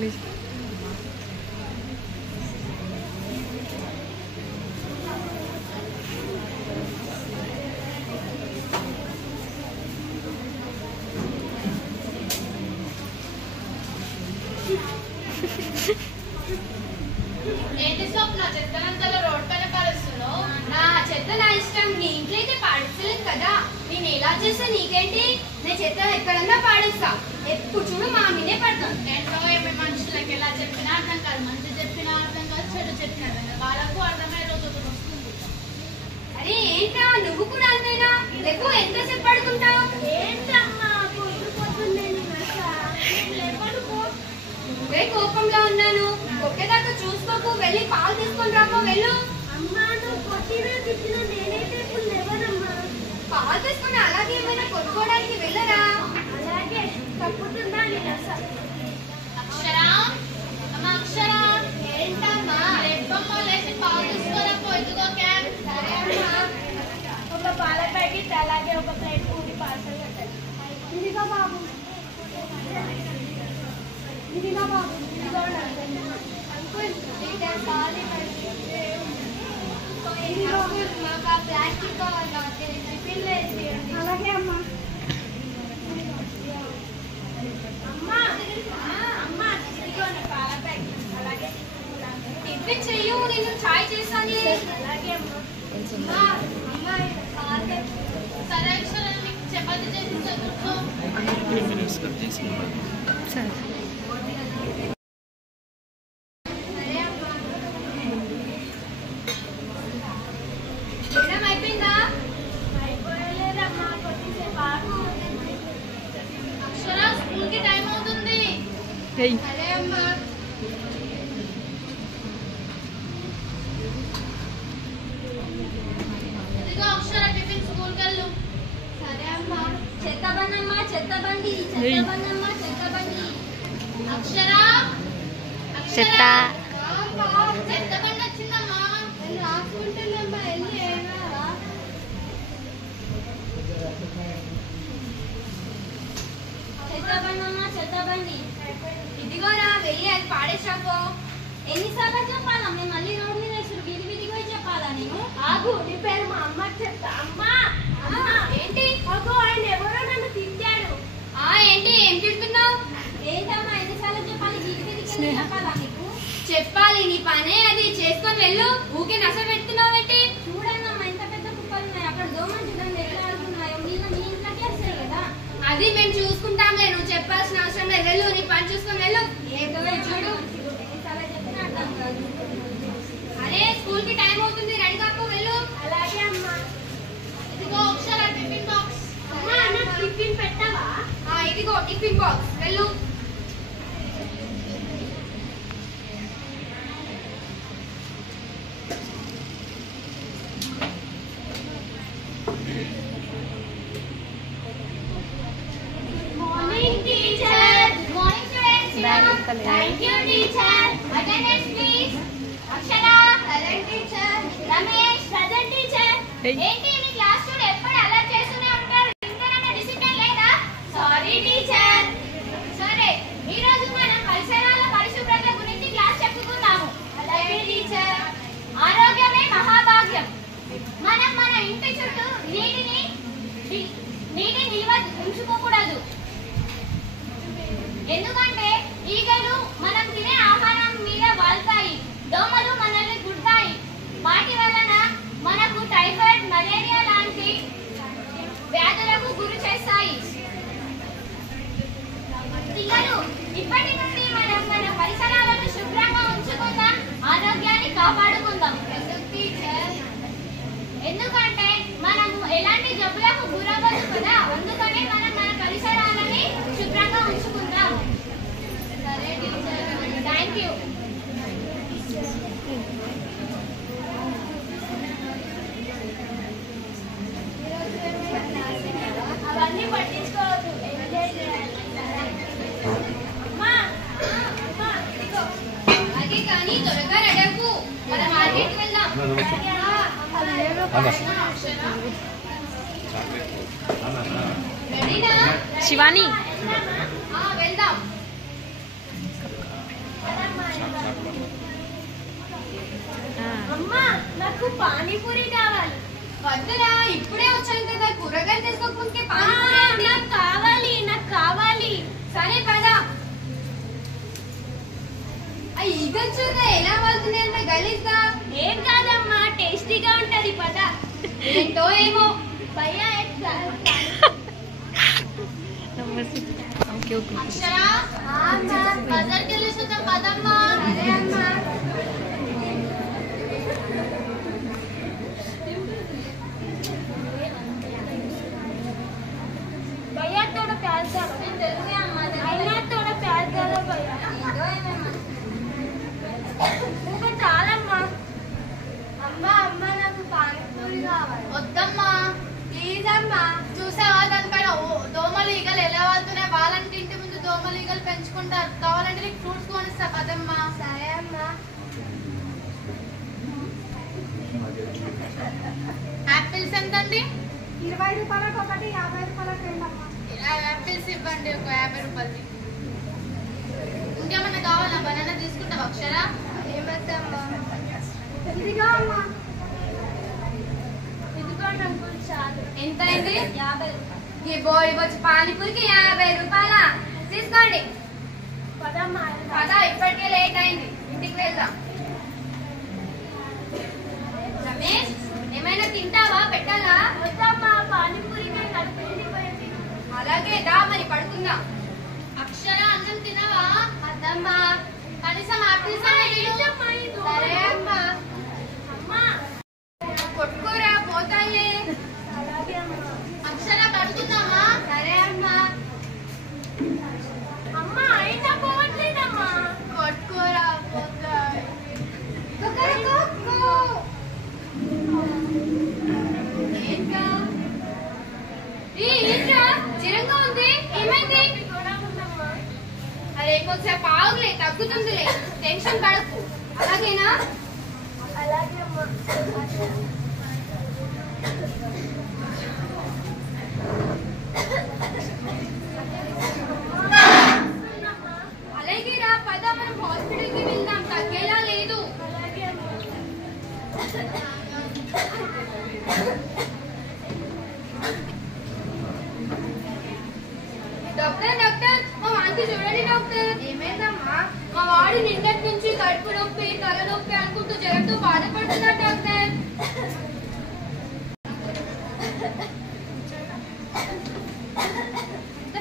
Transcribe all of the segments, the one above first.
గలీజ్. ఏంటి స్వప్న చెత్తనంతలో రోడ్ పైన పరుస్తున్నావు? నా చెత్త నా ఇష్టం, నీ ఇంట్లో అయితే పాడేస్తలేదు కదా, నేను ఎలా చేస్తా నీకేంటి? నేను చెత్త ఎక్కడన్నా పాడేస్తా, ఎప్పుడు చూడు మా మీదే పడతాను. ఏంటో ఏమి మనుషులకి ఎలా చెప్పినా అర్థం కాదు, మంచి చెప్పినా అర్థం కాదు, చెడు చెప్పినా వాళ్ళకు అర్థమయ్యే రోజు వస్తుంది. అరే ఏంటా నువ్వు కూడా అంతేనా? ఎక్కువ ఎంతసేపు పడుకుంటావు? ఏంటమ్మా నువ్వే కోపంలో ఉన్నాను, ఒకేదాకా చూసుకోకు, వెళ్ళి పాలు తీసుకొని రామో వెళ్ళు. అమ్మా నువ్వు కొట్టినా తిట్టినా నేనైతే ఇప్పుడు లేవనమ్మా. పాలు తీసుకొని అలాగే ఏమైనా కొట్టుకోవడానికి వెళ్ళరా? అలాగే తప్పుతుందా నేను అసలు. అక్షరా అమ్మా, అక్షరా ఏంటమ్మా? రెప్పమ్మ లేచి పాలు తీసుకోరాపో, ఇదిగో క్యాన్. సరే అమ్మా. ఒక పాల ప్యాకెట్ అలాగే ఒక ప్లేట్ పూరి పార్సల్ కట్టాలి. ఇదిగో బాబు, ఇదిగో బాబు, ఇదిగో అంకుల్ లీటర్ పాలు మాకు ప్లాస్టిక్ టిఫిన్ వేసి. అలాగే అమ్మా. అమ్మా అమ్మా ఇదిగోండి పాల ప్యాకెట్, అలాగే టిఫిన్ చెయ్యు, నేను చాయ్ చేస్తాను. అలాగే అమ్మా. అమ్మా సరే అక్షరా, మీకు చపాతీ చేసి చదువుకో. సరే అయిపోయిందా? అయిపోయలేదమ్మా, కొద్దిసేపు ఆగు. అక్షరా స్కూల్ కి టైం అవుతుంది. సరే అమ్మా. ఇదిగో అక్షరా టిఫిన్, స్కూల్కి వెళ్ళు. సరే అమ్మా. చెత్త బండమ్మా, చెత్త బండి, చెత్త బండమ్మా, చెత్త బండి. అక్షరా చెత్త చెత్త బండి వచ్చిందమ్మా. నేను రాసుకుంటున్నామ్మా, వెళ్ళి ఏనా. చెత్త బండమ్మా, చెత్త బండి. ఇదిగోరా, వెళ్ళి అది పాడేసాకో. ఎన్నిసార్లు చెప్పాలా? మేము మళ్ళీ రోడ్ మీద వేసారు, వీధి వీధికి పోయి చెప్పాలా నేను? ఆగు, నీ పేరు మా అమ్మకి చెప్తా. అమ్మా ఏంటి? అగో ఆయన ఎవరో నన్ను తిట్టాడు. ఏంటి, ఏం తిడుతున్నావు? ఏంటమ్మా ఎన్నిసార్లు చెప్పాలి? వీధి వీధికి చెప్పాలా నీకు? చెప్పాలి, నీ పనే అది, చేసుకొని వెళ్ళు. ఊకే నస పెడుతున్నావు ఏంటి? చూడమ్మా ఎంత పెద్ద కుప్పలు ఉన్నాయి, అక్కడ దోమలు చూడండి ఎలా ఆడుతున్నాయో. నీళ్ళు నీ ఇంట్లోకి వస్తాయి కదా. అది మేము చూసుకుంటాంలే, నువ్వు చెప్పాల్సిన అవసరం లేదు. వెళ్ళు, నీ పని చూసుకొని వెళ్ళు. చూడు ఎన్నిసార్లు చెప్పినా అర్థం కాదు. అరే స్కూల్ కి టైం అవుతుంది, రెడీ కాకు, వెళ్ళు. అలాగే అమ్మా. ఇదిగో అక్షరా టిఫిన్ బాక్స్. అమ్మా నాకు టిఫిన్ పెట్టవా? ఇదిగో టిఫిన్ బాక్స్, వెళ్ళు. Morning teacher. Good morning students. Thank you teacher. Attendance please. Akshara present teacher. Ramesh present teacher. ఏంటి మీ క్లాస్ చూడు ఎప్పుడు అలా చేస్తూనే ఉంటారు, ఇంతకన్నా డిసిప్లిన్ లేదా? Sorry teacher. సరే ఈ రోజు మనం పరిసరాల పరిశుభ్రత గురించి క్లాస్ చెప్పుకుందాము. అలాగే టీచర్. ఆరోగ్యమే మహాభాగ్యం. మనం మన ఇంటి చుట్టూ నీటిని నిల్వ ఉంచుకోకూడదు, ఎందుకంటే ఈగలు మనం తినే ఆహారం మీద వాళ్తాయి, దోమలు మనల్ని గుడతాయి. వాటి వలన మనకు టైఫాయిడ్, మలేరియా లాంటి వ్యాధులకు గురి చేస్తాయి. పిల్లలు ఇప్పటి నుండి మనం మన పరిసరాలను శుభ్రంగా ఉంచుకుందాం, ఆరోగ్యాన్ని కాపాడుకుందాం. ఎందుకంటే మనము ఎలాంటి జబ్బులకు గురవ్వదు కదా, అందుకనే మనం మన పరిసరాలని శుభ్రంగా ఉంచుకుందాం. సరే టీచర్, థ్యాంక్ యూ. అవన్నీ పట్టించుకోవద్దు, ఎంజాయ్ చేయాలి. అలాగే కానీ త్వరగా రెడకు, మన మార్కెట్కి వెళ్దాం. శివాని వెళ్దాం. అమ్మా నాకు పానీపూరి కావాలి. వద్దురా, ఇప్పుడే వచ్చాను కదా, కూరగాయలు తీసుకోకుంటే పానీపూరి. నాకు కావాలి. సరే పదా. ఆ ఈగలు చూడ ఎలా వెళ్తున్నాయి అంటే గలీజ్గా. ఏం కాదమ్మా, టేస్టీగా ఉంటది పద. ఏంటో ఏమో భయ్యా. అక్షరా బజార్కి వెళ్ళేసొద్దాం పదమ్మా. సరే అమ్మా. भैया थोड़ा प्याज डालो. थोड़ा प्याज डालो भैया. ఇంకా చాలమ్మా. అమ్మ నాకు పానీపూరి కావాలి. వద్దమ్మా ప్లీజ్ అమ్మా. చూసావా దానిపైన దోమలు ఈగలు ఎలా వాళ్తున్నాయి? వాళ్ళంటే ఇంటి ముందు దోమలు ఈగలు పెంచుకుంటారు. కావాలంటే నీకు ఫ్రూట్స్ కొనిస్తా పదమ్మా. సరే అమ్మా. యాపిల్స్ ఎంతండి? 20 రూపాయలకు ఒకటి, 50 రూపాయలకు రెండమ్మా. యాపిల్స్ ఇవ్వండి, ఒక 50 రూపాయలది. ఇంకేమన్నా కావాలా? బనానా తీసుకుంటావా అక్షరా? ఏమద్దమ్మా. ఇదిగో అమ్మా. ఇదిగోండి అంకుల్ చాలు. ఎంత అయింది? 50 రూపాయలు. ఈ బోడి వచ్చి పానీపూరికి 50 రూపాయల తీసుకోండి. పదమ్మా పద, ఇప్పటికే లేట్ అయింది, ఇంటికి వెళ్దాం. రమేష్ ఏమైనా తింటావా? పెట్టాలా? వద్దమ్మా, పానీపూరికే కడుపు నిండిపోయింది. అలాగే దా మరి పడుకుందాం. అక్షర అన్నం తినవా? వద్దమ్మా. కనీసం ఆపిల్స్ సరే అమ్మా. అమ్మా కొట్టుకోరా పోతాయిలే. అలాగే అమ్మా. అక్షర పడుకుందామా? సరే అమ్మా. అమ్మా అయినా పోవట్లేదమ్మా. కొట్టుకోరా పోతాయి. ఏంట్రా జ్వరంగా ఉంది? ఏమైంది? అరే కొంచెం పావులే, తగ్గుతుందిలే, టెన్షన్ పడకు. అలాగేనా? అలాగే అమ్మా. అలాగే రా పద, మనం హాస్పిటల్కి వెళ్దాం, తగ్గేలా లేదు. అలాగే అమ్మా. డాక్టర్ మా వానికి చూడండి డాక్టర్. ఏమైందమ్మా? మా వాడు నిన్నటి నుంచి కడుపు నొప్పి, తలనొప్పి అనుకుంటూ జ్వరంతో బాధపడుతున్నాడు డాక్టర్.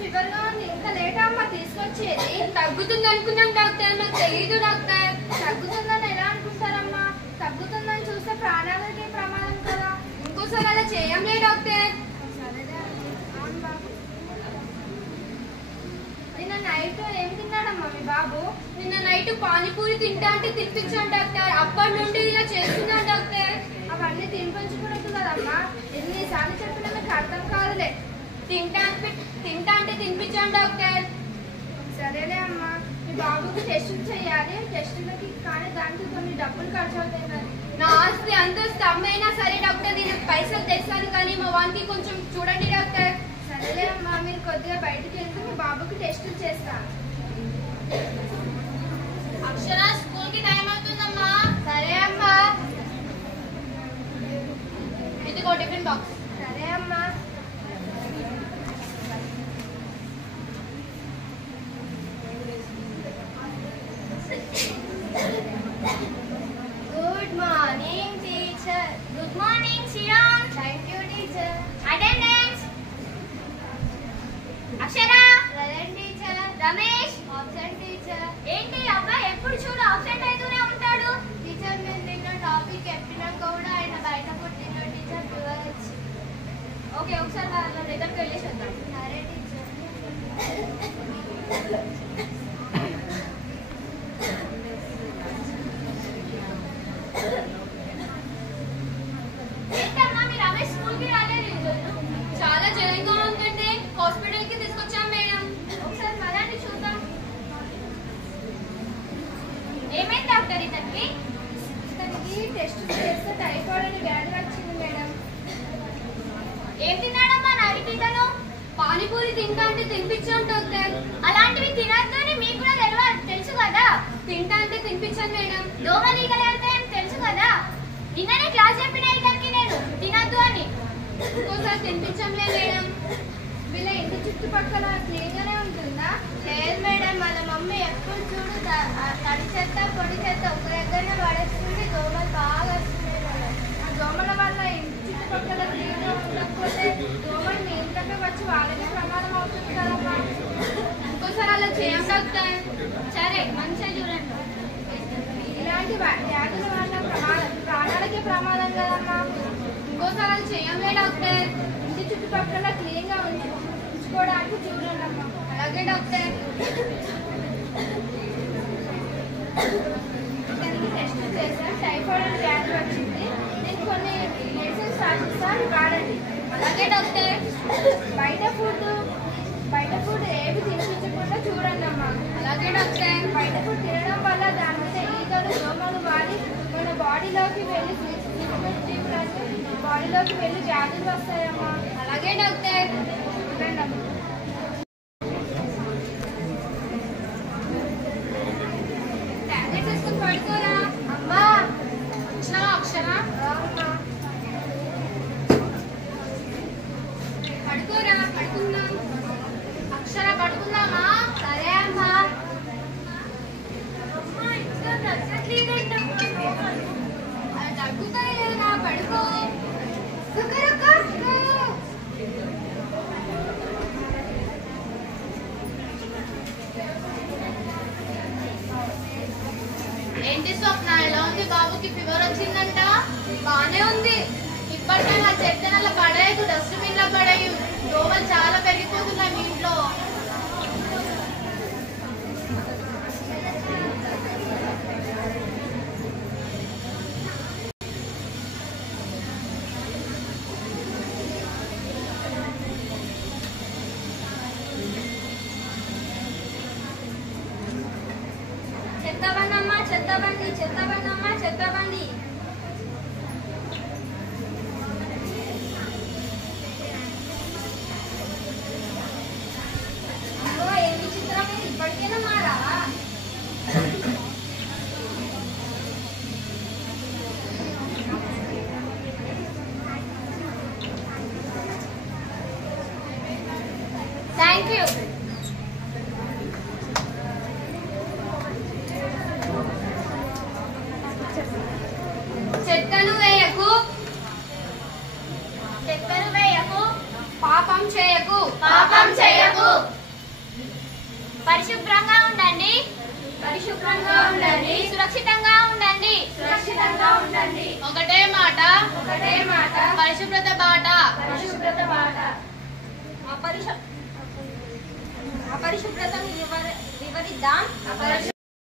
ఫీవర్ గా ఉంది, ఇంకా లేట్ అమ్మా తీసుకొచ్చేది. తగ్గుతుంది అనుకున్నాం డాక్టర్, నాకు తెలియదు డాక్టర్. తగ్గుతుందని ఎలా అనుకుంటారమ్మా? తగ్గుతుందని చూస్తే ప్రాణాలకి ప్రమాదం కదా. ఇంకోసారి అలా చేయంలే డాక్టర్. నిన్న నైట్ ఏం తిన్నాడమ్మా మీ బాబు? నిన్న నైట్ పానీపూరి తింటా అంటే తినిపించాను డాక్టర్. అప్పటి నుండి ఇలా చేస్తున్నాను డాక్టర్. అవన్నీ తినిపించకూడదు కదమ్మా. ఎన్నిసార్లు చెప్పినా మీకు అర్థం కాదులే. తింటా అంటే తినిపించాను డాక్టర్. సరేలే అమ్మా. మీ బాబుకి టెస్టులు చేయాలి. టెస్టులకి కానీ దానికి కొన్ని డబ్బులు ఖర్చు అవుతాయి కదా. నా ఆస్తి అంతస్తు అమ్మైనా సరే డాక్టర్, నేను పైసలు తెస్తాను కానీ మా వానికి కొంచెం చూడండి డాక్టర్. సరేలే అమ్మా, మీరు కొద్దిగా బయటకు వెళ్తే మీ బాబుకి టెస్టులు చేస్తాను. అక్షర స్కూల్ కి టైం అవుతుందమ్మా. సరే అమ్మా. ఇదిగో టిఫిన్ బాక్స్. సరే అమ్మా. Good morning teacher. Good morning Sriram. Thank you teacher. Attendance. Akshara present teacher. Ramesh absent teacher. ఏంటి అబ్బాయి ఎప్పుడు చూడు ఆబ్సెంట్ అవుతూనే ఉంటాడు? టీచర్ మీరు నిన్న టాపిక్ చెప్పినాక కూడా ఆయన బయట పుట్టిన టీచర్ పిలవచ్చు. ఓకే ఒకసారి వాళ్ళ దగ్గరికి వెళ్ళేసి వద్దాం. సరే టీచర్. ఏంటమ్మా మీ రమేష్ స్కూల్కి రాలేదు ఈరోజు? చాలా జ్వరంగా ఉందండి, హాస్పిటల్కి తీసుకొచ్చాం మేడం. ఒకసారి పదండి చూద్దాం. ఏమైంది డాక్టర్ ఇతనికి? టెస్ట్ చేస్తే టైఫాయిడ్ అని వ్యాధి వచ్చింది మేడం. ఏం తిన్నాడమ్మా నైట్ ఇతను? పానీపూరి తింటా అంటే తినిపించాం డాక్టర్. అలాంటివి తినద్దు అని మీకు కూడా తెలుసు కదా. తింటా అంటే తినిపించాను మేడం. దోమలు ఈగలు వెళ్తాయని తెలుసు కదా. నిన్ననే క్లాస్ చెప్పిన ఈగలకి నేను తినద్దు అని. ఇంకోసారి తినిపించంలే మేడం. వీళ్ళ ఇంటి చుట్టుపక్కల క్లీన్ గానే ఉంటుందా? లేదు మేడం, వాళ్ళ మమ్మీ ఎప్పుడు చూడు తడి చెత్త పొడి చెత్త ఒక దగ్గరనే పడేస్తుంది. దోమలు బాగా వస్తున్నాయి మేడం. ఆ దోమల వల్ల ఇంటి చుట్టుపక్కల క్లీన్ గా ఉండకపోతే దోమలు మీ ఇంట్లోకి వచ్చి వాళ్ళకి ప్రమాదం అవుతుంది కదమ్మా. ఇంకోసారి అలా చేయం డాక్టర్. సరే మంచిగా చూడండి. ఇలాంటి వ్యాధుల వల్ల ప్రాణాలకే ప్రమాదం కదమ్మా. ఇంకోసారి అలా చేయంలే డాక్టర్. ఇంటి చుట్టుపక్కల క్లీన్ గా ఉంచుకోవడానికి చూడండి అమ్మా. అలాగే డాక్టర్. టెస్ట్ చేసా, టైఫాయిడ్ వ్యాధి వచ్చింది. నేను కొన్ని మెడిసిన్స్ రాసిస్తాను, వాడండి. అలాగే డాక్టర్. బయట ఫుడ్ ఏవి తినిపించకుండా చూడండి అమ్మా. అలాగే డాక్టర్. బయట ఫుడ్ తినడం వల్ల దాని మీద ఈగలు దోమలు వాడి మన బాడీలోకి వెళ్ళి వ్యాధులు వస్తాయమ్మా. అలాగే డాక్టర్. చూడండి అమ్మా. టాబ్లెట్స్ వేసుకొని పడుకోరా అమ్మా. వచ్చినావా అక్షర? పడుకోరా, పడుకుందాం. అక్షర పడుకుందామా? సరే అమ్మా. తగ్గుతాయి లేదా? పడుకో. ఏంటి స్వప్న, ఎలా ఉంది? బాబుకి ఫీవర్ వచ్చిందంట. బానే ఉంది. ఇప్పటికైనా చెత్తనల్ల పడేయకు, డస్ట్బిన్ లో పడేయు. దోమలు చాలా పెరిగిపోతున్నాయి మీ ఇంట్లో. చెత్తబండి, చెత్తబండమ్మా, చెత్తబండి. అమ్మో, ఏం విచిత్రం ఇది. ఇప్పటికైనా మారా? Thank you. చెత్తను వేయకు, చెత్తను వేయకు, పాపం చేయకు, పాపం చేయకు. పరిశుభ్రంగా ఉండండి, పరిశుభ్రంగా ఉండండి. సురక్షితంగా